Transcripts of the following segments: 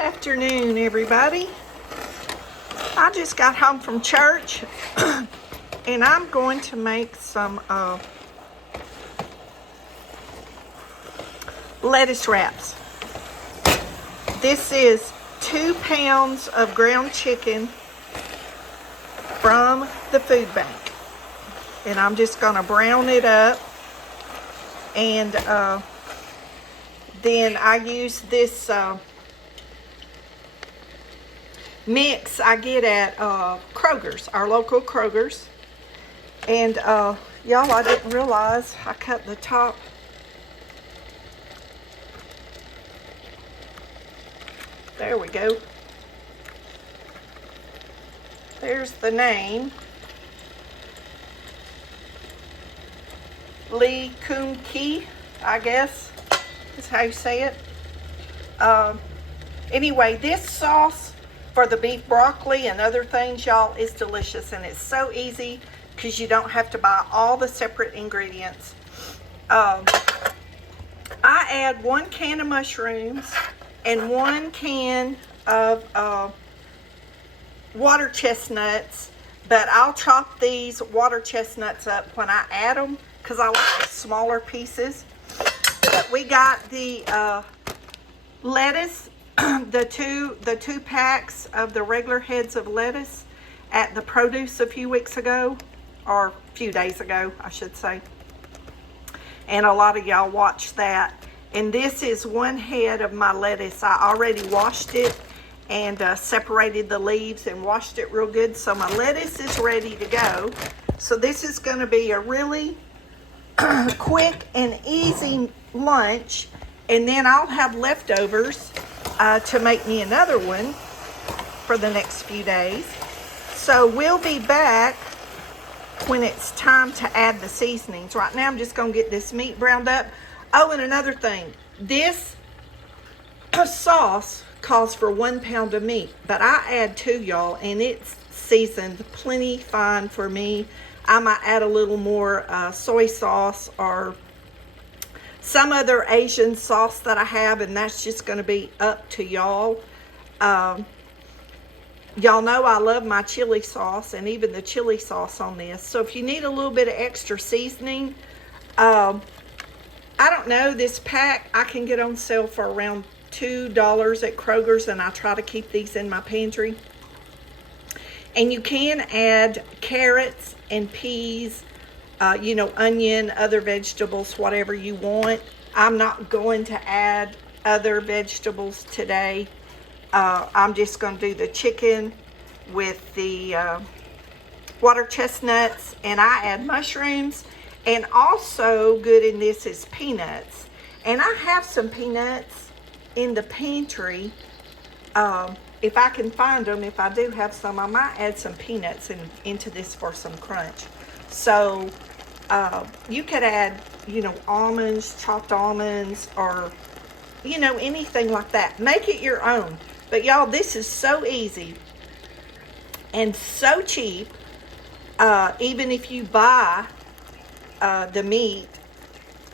Afternoon, everybody. I just got home from church and I'm going to make some lettuce wraps. This is 2 pounds of ground chicken from the food bank, and I'm just gonna brown it up, and then I use this mix I get at Kroger's, our local Kroger's. And y'all, I didn't realize I cut the top. There we go. There's the name. Lee Kum Kee, I guess is how you say it. Anyway, this sauce for the beef broccoli and other things, y'all, is delicious, and it's so easy because you don't have to buy all the separate ingredients. I add 1 can of mushrooms and 1 can of water chestnuts, but I'll chop these water chestnuts up when I add them because I like smaller pieces. But we got the lettuce, the two packs of the regular heads of lettuce at the produce a few weeks ago, or a few days ago, I should say. And a lot of y'all watched that. And this is 1 head of my lettuce. I already washed it and separated the leaves and washed it real good. So my lettuce is ready to go. So this is going to be a really quick and easy lunch. And then I'll have leftovers to make me another one for the next few days. So we'll be back when it's time to add the seasonings. Right now I'm just going to get this meat browned up. Oh, and another thing, this sauce calls for 1 pound of meat, but I add 2, y'all, and it's seasoned plenty fine for me. I might add a little more soy sauce or some other Asian sauce that I have, and that's just going to be up to y'all. Y'all know I love my chili sauce and even the chili sauce on this. So if you need a little bit of extra seasoning, I don't know, this pack I can get on sale for around $2 at Kroger's, and I try to keep these in my pantry. And you can add carrots and peas, onion, other vegetables, whatever you want. I'm not going to add other vegetables today. I'm just going to do the chicken with the water chestnuts, and I add mushrooms. And also good in this is peanuts. And I have some peanuts in the pantry. If I can find them, if I do have some, I might add some peanuts into this for some crunch. So you could add, almonds, chopped almonds, or, anything like that. Make it your own. But y'all, this is so easy and so cheap. Even if you buy the meat,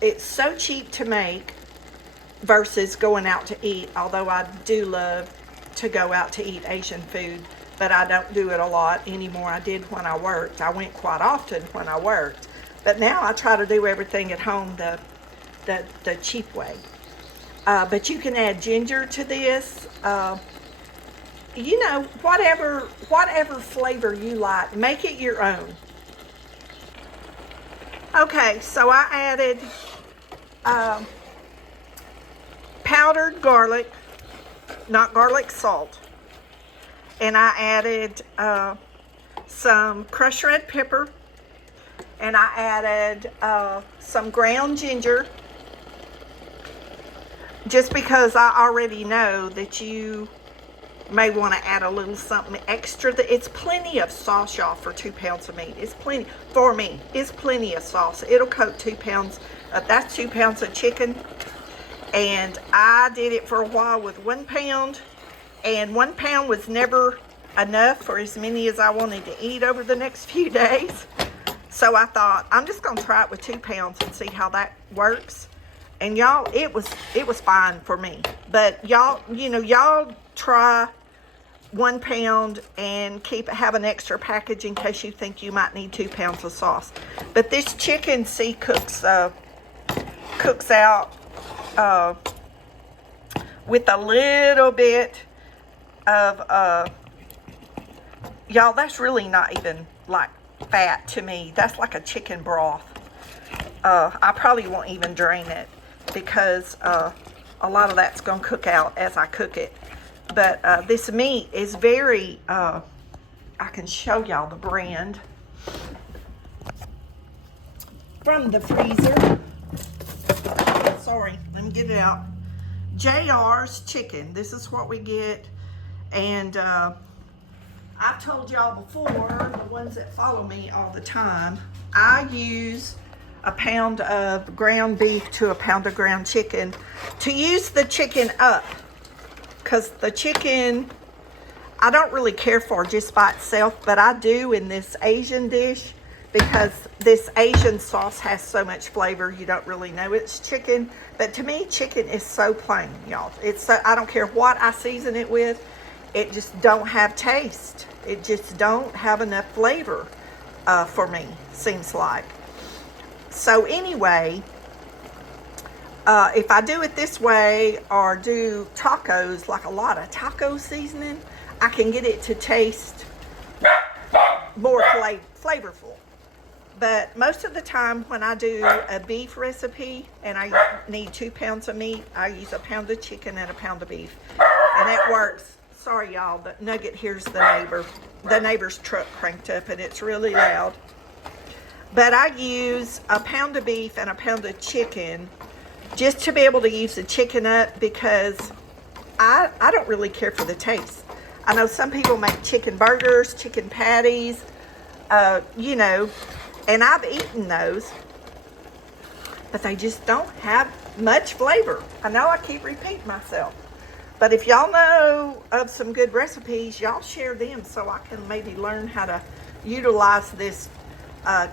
it's so cheap to make versus going out to eat. Although I do love to go out to eat Asian food, but I don't do it a lot anymore. I did when I worked. I went quite often when I worked, but now I try to do everything at home the cheap way. But you can add ginger to this. Whatever flavor you like, make it your own. Okay, so I added powdered garlic, not garlic salt, and I added some crushed red pepper, and I added some ground ginger, just because I already know that you may want to add a little something extra. It's plenty of sauce, y'all, for 2 pounds of meat. It's plenty for me. It's plenty of sauce. It'll coat 2 pounds. That's 2 pounds of chicken, and I did it for a while with 1 pound, and 1 pound was never enough for as many as I wanted to eat over the next few days. So I thought I'm just going to try it with 2 pounds and see how that works. And y'all, it was fine for me. But y'all, you know, y'all try 1 pound and have an extra package in case you think you might need 2 pounds of sauce. But this chicken, see, cooks out with a little bit of y'all, that's really not even like fat to me. That's like a chicken broth. I probably won't even drain it because a lot of that's gonna cook out as I cook it. But this meat is very, I can show y'all the brand from the freezer. Sorry, let me get it out. JR's Chicken. This is what we get. And I've told y'all before, the ones that follow me all the time, I use a pound of ground beef to a pound of ground chicken to use the chicken up. Because the chicken, I don't really care for just by itself, but I do in this Asian dish because this Asian sauce has so much flavor, you don't really know it's chicken. But to me, chicken is so plain, y'all. I don't care what I season it with, it just don't have taste. It just don't have enough flavor for me, seems like. So anyway, if I do it this way or do tacos, like a lot of taco seasoning, I can get it to taste more flavorful. But most of the time when I do a beef recipe and I need 2 pounds of meat, I use a pound of chicken and a pound of beef. And that works. Sorry, y'all, but Nugget hears the neighbor. The neighbor's truck cranked up and it's really loud. But I use a pound of beef and a pound of chicken just to be able to use the chicken up because I don't really care for the taste. I know some people make chicken burgers, chicken patties, you know, and I've eaten those, but they just don't have much flavor. I know I keep repeating myself, but if y'all know of some good recipes, y'all share them so I can maybe learn how to utilize this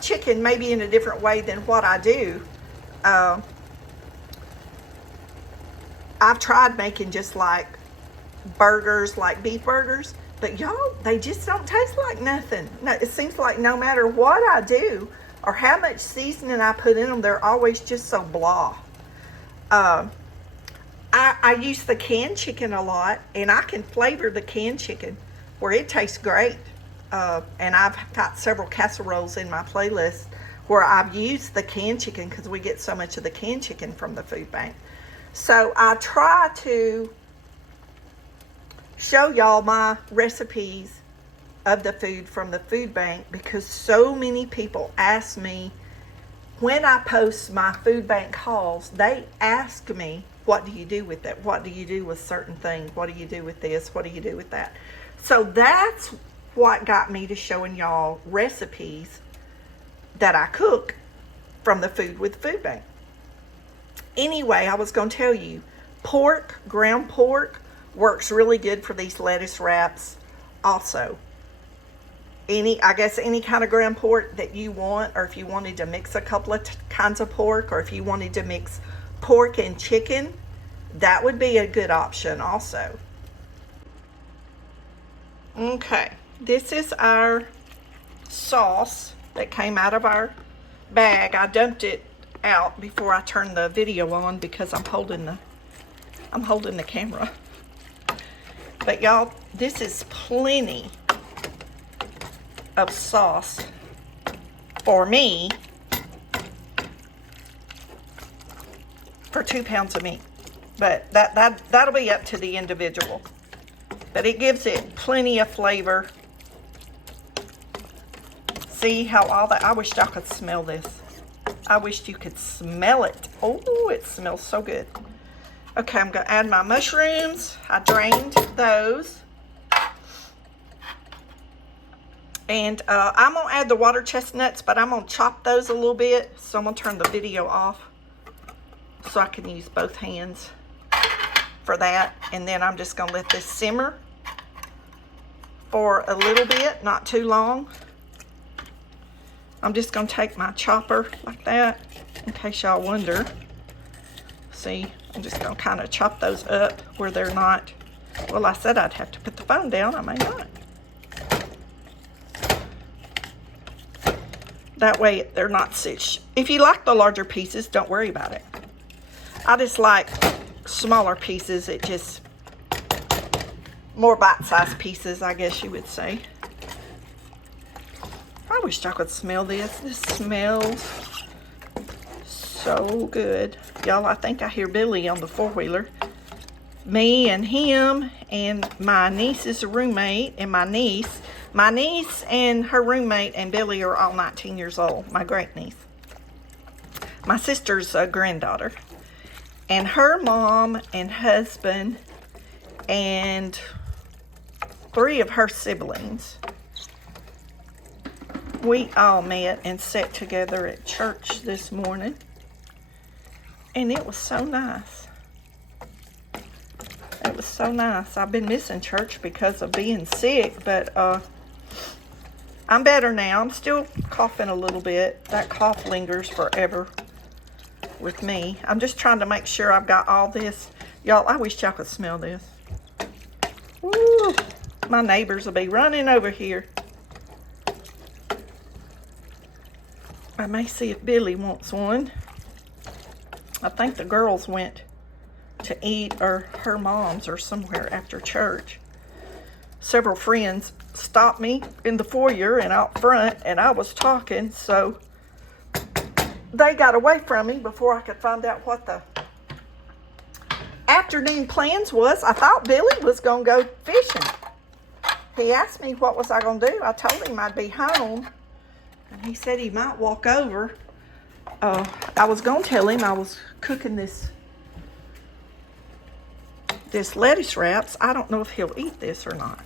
chicken maybe in a different way than what I do. I've tried making just like burgers, like beef burgers, but y'all, they just don't taste like nothing. No, it seems like no matter what I do or how much seasoning I put in them, they're always just so blah. I use the canned chicken a lot, and I can flavor the canned chicken where it tastes great. And I've got several casseroles in my playlist where I've used the canned chicken because we get so much of the canned chicken from the food bank. So I try to show y'all my recipes of the food from the food bank because so many people ask me when I post my food bank hauls, they ask me, what do you do with it? What do you do with certain things? What do you do with this? What do you do with that? So that's what got me to showing y'all recipes that I cook from the Food with Food Bank. Anyway, I was going to tell you, ground pork works really good for these lettuce wraps also. I guess any kind of ground pork that you want, or if you wanted to mix a couple of kinds of pork, or if you wanted to mix pork and chicken, that would be a good option also. Okay, this is our sauce that came out of our bag. I dumped it out before I turned the video on because I'm holding the camera. But y'all, this is plenty of sauce for me for 2 pounds of meat. But that'll be up to the individual. But it gives it plenty of flavor. See how I wish y'all could smell this. I wish you could smell it. Oh, it smells so good. Okay, I'm going to add my mushrooms. I drained those. And I'm going to add the water chestnuts, but I'm going to chop those a little bit. So I'm going to turn the video off so I can use both hands for that. And then I'm just going to let this simmer for a little bit, not too long. I'm just going to take my chopper like that, in case y'all wonder. See, I'm just going to kind of chop those up where they're not. Well, I said I'd have to put the phone down. I may not. That way they're not stitched. If you like the larger pieces, don't worry about it. I just like smaller pieces. It just, more bite-sized pieces, I guess you would say. I wish I could smell this. This smells so good. Y'all, I think I hear Billy on the four-wheeler. Me and him and my niece's roommate and my niece. My niece and her roommate and Billy are all 19 years old. My great niece. My sister's granddaughter. And her mom and husband and 3 of her siblings. We all met and sat together at church this morning. And it was so nice. It was so nice. I've been missing church because of being sick, but I'm better now. I'm still coughing a little bit. That cough lingers forever with me. I'm just trying to make sure I've got all this. Y'all, I wish y'all could smell this. Woo! My neighbors will be running over here. I may see if Billy wants one. I think the girls went to eat, or her mom's or somewhere after church. Several friends stopped me in the foyer and out front, and I was talking, so they got away from me before I could find out what the afternoon plans was. I thought Billy was going to go fishing. He asked me what was I going to do. I told him I'd be home. And he said he might walk over. I was going to tell him I was cooking this lettuce wraps. I don't know if he'll eat this or not.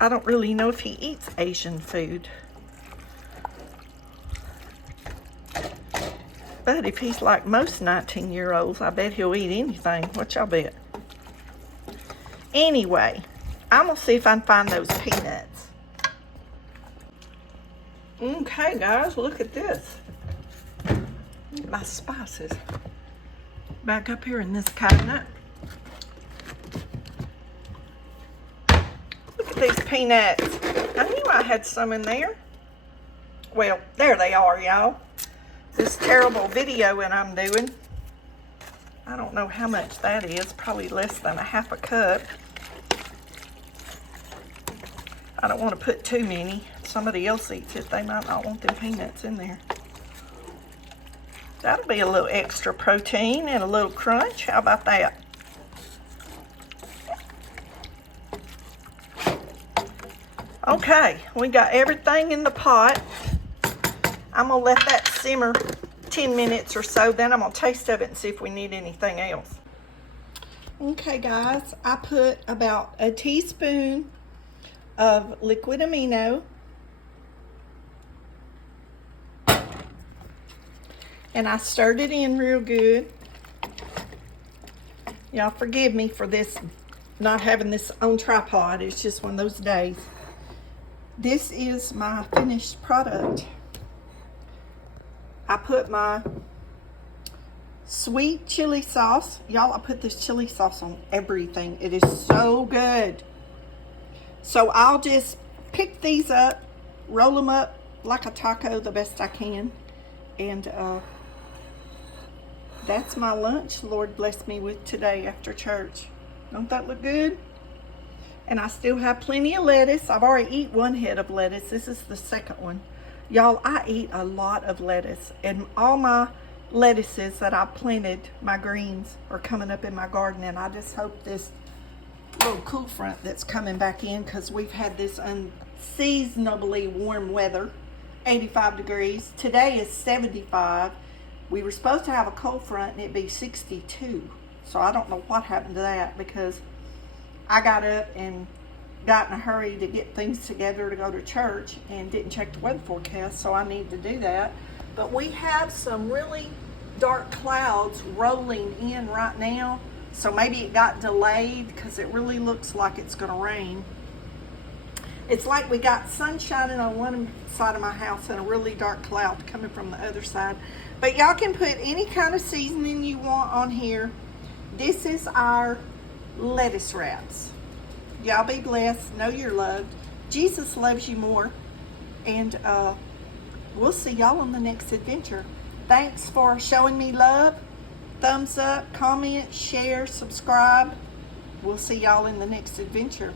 I don't really know if he eats Asian food. But if he's like most 19-year-olds, I bet he'll eat anything. What y'all bet? Anyway, I'm going to see if I can find those peanuts. Okay, guys, look at this. Look at my spices. Back up here in this cabinet. Look at these peanuts. I knew I had some in there. Well, there they are, y'all. This terrible videoing I'm doing. I don't know how much that is. Probably less than a half a cup. I don't want to put too many. Somebody else eats it. They might not want them peanuts in there. That'll be a little extra protein and a little crunch. How about that? Okay, we got everything in the pot. I'm going to let that simmer 10 minutes or so. Then I'm going to taste of it and see if we need anything else. Okay, guys. I put about a teaspoon of liquid amino. And I stirred it in real good. Y'all forgive me for this, not having this on tripod. It's just one of those days. This is my finished product. I put my sweet chili sauce. Y'all, I put this chili sauce on everything. It is so good. So I'll just pick these up, roll them up like a taco the best I can. And that's my lunch the Lord blessed me with today after church. Don't that look good? And I still have plenty of lettuce. I've already eaten one head of lettuce. This is the second one. Y'all, I eat a lot of lettuce. And all my lettuces that I planted, my greens, are coming up in my garden. And I just hope this little cool front that's coming back in, because we've had this unseasonably warm weather. 85 degrees. Today is 75. We were supposed to have a cold front and it'd be 62. So I don't know what happened to that, because I got up and got in a hurry to get things together to go to church and didn't check the weather forecast, so I need to do that. But we have some really dark clouds rolling in right now, so maybe it got delayed because it really looks like it's going to rain. It's like we got sun shining on one side of my house and a really dark cloud coming from the other side. But y'all can put any kind of seasoning you want on here. This is our lettuce wraps. Y'all be blessed. Know you're loved. Jesus loves you more. And we'll see y'all on the next adventure. Thanks for showing me love. Thumbs up, comment, share, subscribe. We'll see y'all in the next adventure.